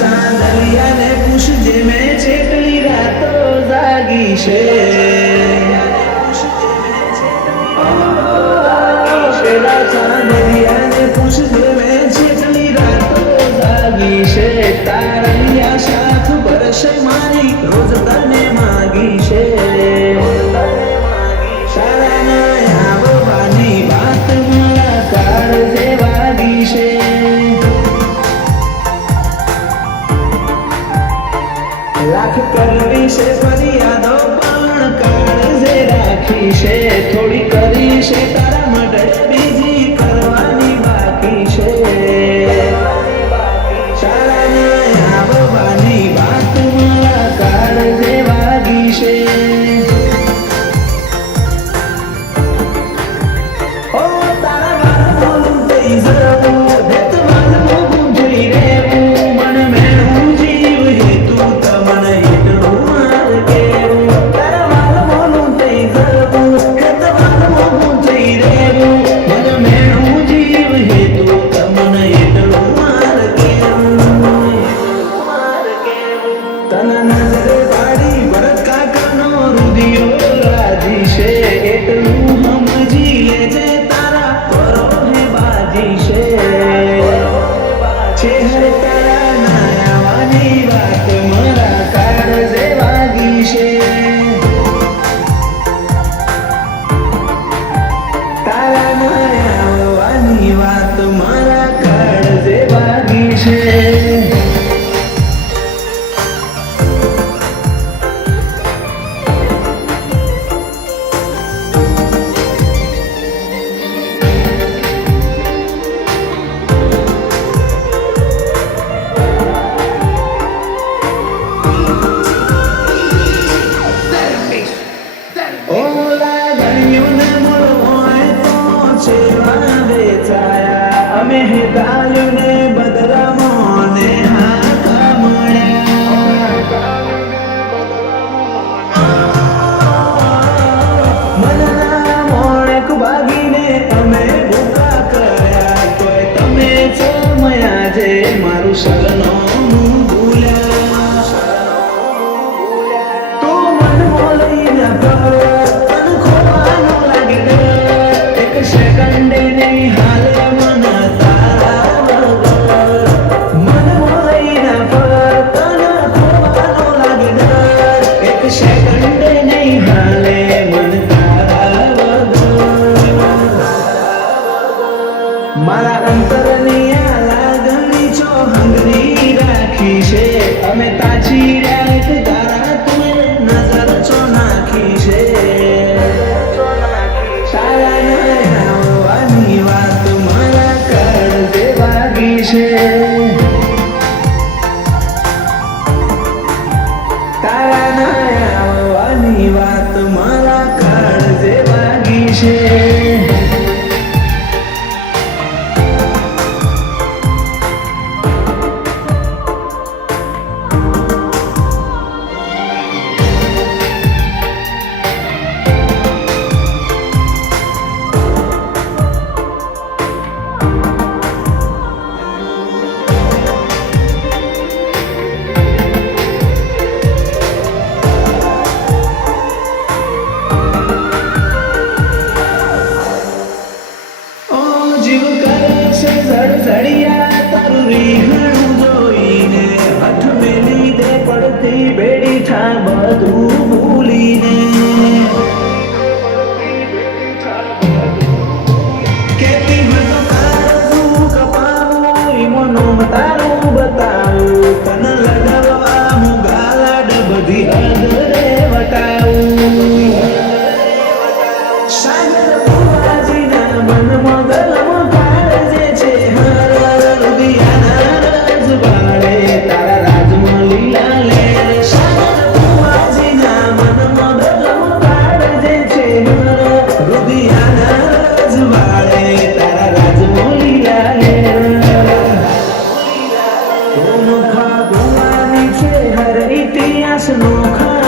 ચાંદલિયાને પૂછજે મેં છેટલી રાતો જાગી છે. પેલા ચાંદલિયાને પૂછજે મેં છેટલી રાતો જાગી છે. તારલિયા સાથ બરસે મારી રોજ તને માગી છે. શાળાના આવવાની વાત મારા કાળજે વાગી છે. લાખ કરવી છે ફરિયાદો પણ કાળજે રાખી છે. થોડી કરી છે તારા માટે બીજી કરવાની બાકી છે. શાળાના આવવાની વાત મારા કાળજે વાગી છે. ઓ તારા વાળનું થઈ જવું દેત વાળનું જોઈ રહેવું મન મેળવું જીવ હેતું તમને એટલું માર કેવું. તારા વાળનું થઈ જવું દેત વાળનું જોઈ રહેવું મન મેળવું જીવ હેતું તમને એટલું માર કેવું. તને નજરે પાડી ભરત કાકાનો રુધિયો રાજી છે. એટલું સમજી લેજે તારા પરોહે બાજી છે. ચહેરે તારા ના આવવાની વાત મારા કાળજે વાગી છે. તારા ના આવવાની વાત મારા કાળજે વાગી છે. ઓલા ગણ્યુંને મળવાય તો છેવા વેચાયા. અમે હેતાલ્યુંને બદલામાં ને હાકા મળ્યા. મનના મોણેક ભાગીને અમે ભૂકા કર્યા. તોય તમે ચમયા જે મારું સગનોનું ભૂલ્યા. તું મન બોલીને તન ખોવાનો લાગે ડર. એક સેકન્ડે નહીં હાલે મન તારા વગર. મન બોલીને તન ખોવાનો લાગે ડર. એક સેકન્ડે નહીં હાલે મન તારા વગર. મારા અંતરની આ લાગણી ચોહંગની રાખી છે. અમે તાજી રાત તારા તું નજર ચો નાખી છે. તારા ના આવવાની વાત મારા કાળજે વાગી છે. તારા ના આવવાની વાત મારા કાળજે વાગી છે. જીવ કરે છે ઝડઝડિયા તારું રીહણું જોઈને. હઠ મેલી દે પડતી બેડી થા બધું ભૂલીને. કેતી હોય તો તારું કપાવું ઈમોનું તારું બતાવું. તન લડવા હું ગાલાડ બધી હદ રે વટાવું. સાગર ભુવાજીના મનમાં ગલમાં કાળજે છે હર. રુદિયાના રજવાડે તારા રાજમાં લીલા લેર. સાગર ભુવાજીના મનમાં ગલમાં કાળજે છે હર. રુદિયાના રજવાડે તારા રાજમાં લીલા લેર. નોખા ભુવાની છે હર ઇતિહાસ નોખા